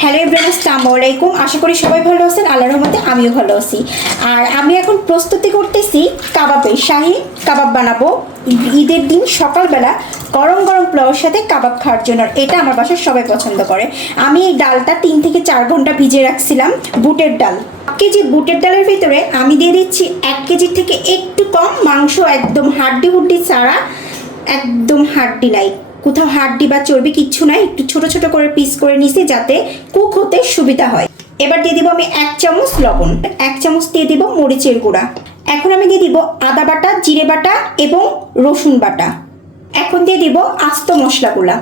Hello everyone আসসালামু আলাইকুম। আশা করি সবাই ভালো আছেন। আল্লাহর রহমতে আমিও ভালো আছি। আর আমি এখন প্রস্তুতি করতেছি কাবাবের শাহি কাবাব বানাবো। ঈদের দিন সকালবেলা গরম গরম পোলাওয়ের সাথে কাবাব খাওয়ার জন্য। এটা আমার বাসায় সবাই পছন্দ করে। আমি এই ডালটা তিন থেকে চার ঘণ্টা ভিজিয়ে রাখছিলাম, বুটের ডাল। এক কেজি বুটের ডালের ভিতরে আমি দিয়ে দিচ্ছি এক কেজির থেকে একটু কম মাংস, একদম হাড্ডি হুড্ডি ছাড়া, একদম হাড্ডি নাই কোথাও হাড্ডি বা চর্বি কিচ্ছু নাই, একটু ছোট ছোট করে পিস করে নিছি যাতে কুক হতে সুবিধা হয়। এবার দিয়ে দিব আমি এক চামচ লবণ, এক চামচ দিয়ে দিব মরিচের গুঁড়া। এখন আমি দিয়ে দিব আদা বাটা, জিরে বাটা এবং রসুন বাটা। এখন দিয়ে দিব আস্ত মশলাগুলা।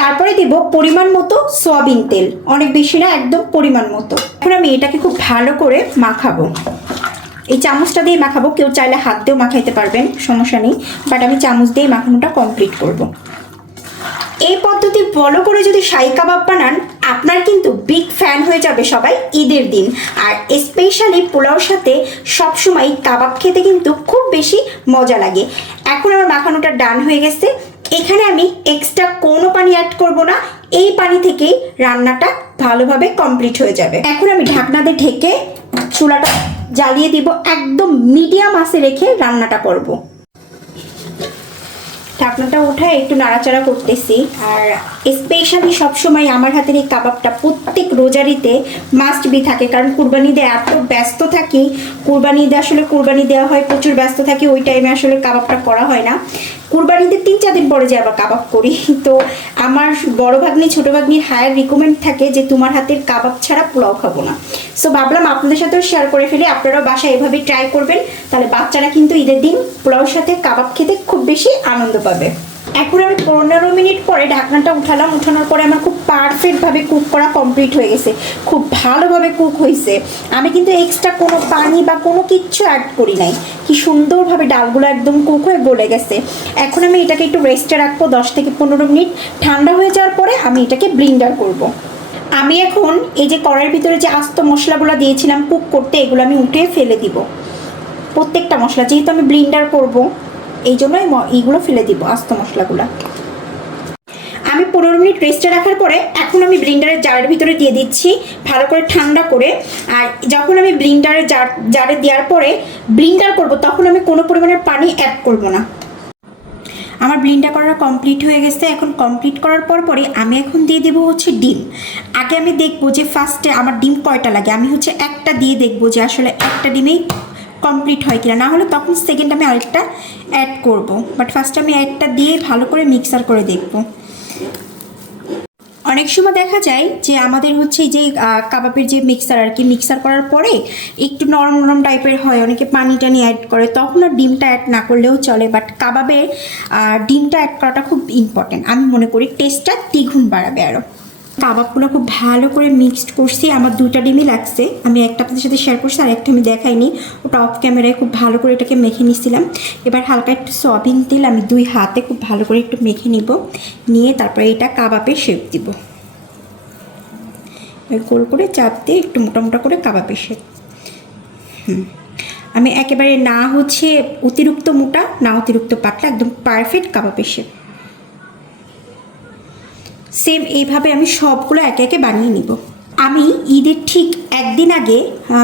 তারপরে দিব পরিমাণ মতো সয়াবিন তেল, অনেক বেশি না, একদম পরিমাণ মতো। এখন আমি এটাকে খুব ভালো করে মাখাবো। এই চামচটা দিয়ে মাখাবো। কেউ চাইলে হাত দিয়েও মাখাইতে পারবেন, সমস্যা নেই। বাট আমি চামচ দিয়ে মাখানোটা কমপ্লিট করব। এই পদ্ধতি ফলো করে যদি শাহি কাবাব বানান, আপনার কিন্তু বিগ ফ্যান হয়ে যাবে সবাই ঈদের দিন। আর স্পেশালি পোলাওর সাথে সবসময় কাবাব খেতে কিন্তু খুব বেশি মজা লাগে। এখন আমার মাখানোটা ডান হয়ে গেছে। এখানে আমি এক্সট্রা কোনো পানি অ্যাড করব না। এই পানি থেকেই রান্নাটা ভালোভাবে কমপ্লিট হয়ে যাবে। এখন আমি ঢাকনাতে ঢেকে চুলাটা জ্বালিয়ে দিব একদম মিডিয়াম আসে রেখে রান্নাটা করব। ঢাকনাটা উঠায় একটু নাড়াচাড়া করতেছি। আর স্পেশালি সবসময় আমার হাতের এই কাবাবটা প্রত্যেক রোজারিতে মাস্ট বি থাকে। কারণ কুরবানি দিয়ে এত ব্যস্ত থাকি, কুরবানি দিয়ে আসলে কুরবানি দেওয়া হয়, প্রচুর ব্যস্ত থাকি, ওই টাইমে আসলে কাবাবটা করা হয় না। কুরবানিতে তিন, চার দিন পরে যে আবার কাবাব করি। তো আমার বড় ভাগ্নি, ছোট ভাগ্নির হায়ার রিকমেন্ড থাকে যে তোমার হাতের কাবাব ছাড়া পোলাও খাব না। সো ভাবলাম আপনাদের সাথেও শেয়ার করে ফেলি। আপনারাও বাসায় এভাবেই ট্রাই করবেন। তাহলে বাচ্চারা কিন্তু ঈদের দিন পোলাওর সাথে কাবাব খেতে খুব বেশি আনন্দ পাবে। এখন আমি পনেরো মিনিট পরে ঢাকনাটা উঠালাম, উঠানোর পরে আমার খুব পারফেক্টভাবে কুক করা কমপ্লিট হয়ে গেছে। খুব ভালোভাবে কুক হয়েছে। আমি কিন্তু এক্সট্রা কোনো পানি বা কোনো কিচ্ছু অ্যাড করি নাই। কি সুন্দরভাবে ডালগুলো একদম কুক হয়ে গলে গেছে। এখন আমি এটাকে একটু রেস্টে রাখব দশ থেকে পনেরো মিনিট। ঠান্ডা হয়ে যাওয়ার পরে আমি এটাকে ব্লিন্ডার করব। আমি এখন এই যে কড়াইয়ের ভিতরে যে আস্ত মশলাগুলো দিয়েছিলাম কুক করতে, এগুলো আমি উঠে ফেলে দিব। প্রত্যেকটা মশলা, যেহেতু আমি ব্লিন্ডার করব এই জন্যই এইগুলো ফেলে দিব, আস্ত মশলাগুলো। আমি পনেরো মিনিট রেস্টে রাখার পরে এখন আমি ব্লিন্ডারের জারের ভিতরে দিয়ে দিচ্ছি, ভালো করে ঠান্ডা করে। আর যখন আমি ব্লিন্ডারের জার জারে দেওয়ার পরে ব্লিন্ডার করব, তখন আমি কোনো পরিমাণের পানি অ্যাড করব না। আমার ব্লিন্ডার করা কমপ্লিট হয়ে গেছে। এখন কমপ্লিট করার পর পরে আমি এখন দিয়ে দেবো হচ্ছে ডিম। আগে আমি দেখব যে ফার্স্টে আমার ডিম কয়টা লাগে? আমি হচ্ছে একটা দিয়ে দেখব যে আসলে একটা ডিমেই কমপ্লিট হয় কিনা। না হলে তখন সেকেন্ড আমি আরেকটা অ্যাড করব। বাট ফার্স্ট আমি একটা দিয়ে ভালো করে মিক্সার করে দেখব। অনেক সময় দেখা যায় যে আমাদের হচ্ছে যে কাবাবের যে মিক্সার আর কি মিক্সার করার পরে একটু নরম নরম টাইপের হয়, অনেকে পানি টানি অ্যাড করে, তখন আর ডিমটা অ্যাড না করলেও চলে। বাট কাবাবে ডিমটা অ্যাড করাটা খুব ইম্পর্টেন্ট আমি মনে করি টেস্টটা দ্বিগুণ বাড়াবে আরও কাবাবগুলো খুব ভালো করে মিক্সড করছি। আমার দুটা ডিমই লাগছে। আমি একটা আপনাদের সাথে শেয়ার করছি, আর একটা আমি দেখাইনি। ওটা অফ ক্যামেরায় খুব ভালো করে এটাকে মেখে নিছিলাম। এবার হালকা একটু সয়াবিন তেল আমি দুই হাতে খুব ভালো করে একটু মেখে নিব। নিয়ে তারপরে এটা কাবাবে শেপ দিব। গোল করে চাপ দিয়ে একটু মোটা মোটা করে কাবাবে শেপ হুম। আমি একেবারে না হচ্ছে অতিরিক্ত মোটা, না অতিরিক্ত পাতলা, একদম পারফেক্ট কাবাবের শেপ সেম এইভাবে আমি সবগুলো একে একে বানিয়ে নিব। আমি ঈদের ঠিক একদিন আগে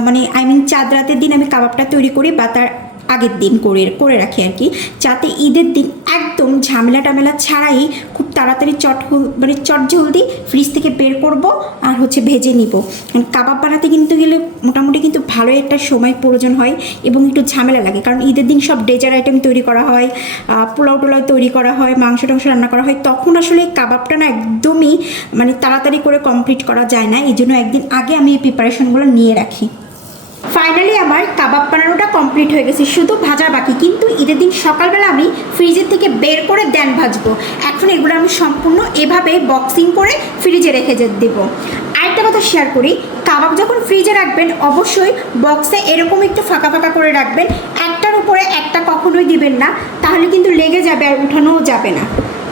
মানে আই মিন চাঁদ রাতের দিন আমি কাবাবটা তৈরি করি বা তার আগের দিন করে করে রাখি আর কি। যাতে ঈদের দিন একদম ঝামেলা টামেলা ছাড়াই তাড়াতাড়ি চট মানে চট জলদি ফ্রিজ থেকে বের করব আর হচ্ছে ভেজে নিব। কারণ কাবাব বানাতে কিন্তু গেলে মোটামুটি কিন্তু ভালোই একটা সময় প্রয়োজন হয় এবং একটু ঝামেলা লাগে। কারণ ঈদের দিন সব ডেজার আইটেম তৈরি করা হয় পোলাও টোলাও তৈরি করা হয়, মাংস টাংস রান্না করা হয়। তখন আসলে এই কাবাবটা না একদমই মানে তাড়াতাড়ি করে কমপ্লিট করা যায় না। এই জন্য একদিন আগে আমি এই প্রিপারেশনগুলো নিয়ে রাখি। ফাইনালি আমার কাবাব বানানোটা কমপ্লিট হয়ে গেছে। শুধু ভাজা বাকি। কিন্তু ঈদের দিন সকালবেলা আমি ফ্রিজের থেকে বের করে দেন ভাজবো। এখন এগুলো আমি সম্পূর্ণ এভাবে বক্সিং করে ফ্রিজে রেখে দেবো। আরেকটা কথা শেয়ার করি, কাবাব যখন ফ্রিজে রাখবেন, অবশ্যই বক্সে এরকম একটু ফাঁকা ফাঁকা করে রাখবেন। একটার উপরে একটা কখনোই দিবেন না, তাহলে কিন্তু লেগে যাবে আর উঠানোও যাবে না।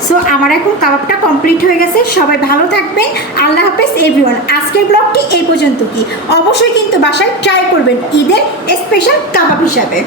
সো আমার এখন কাবাবটা কমপ্লিট হয়ে গেছে, সবাই ভালো থাকবেন, আল্লাহ হাফেজ এভরিওয়ান আজকের ব্লগটি এই পর্যন্ত কি? অবশ্যই কিন্তু বাসায় ট্রাই করবেন ঈদের স্পেশাল কাবাব হিসাবে।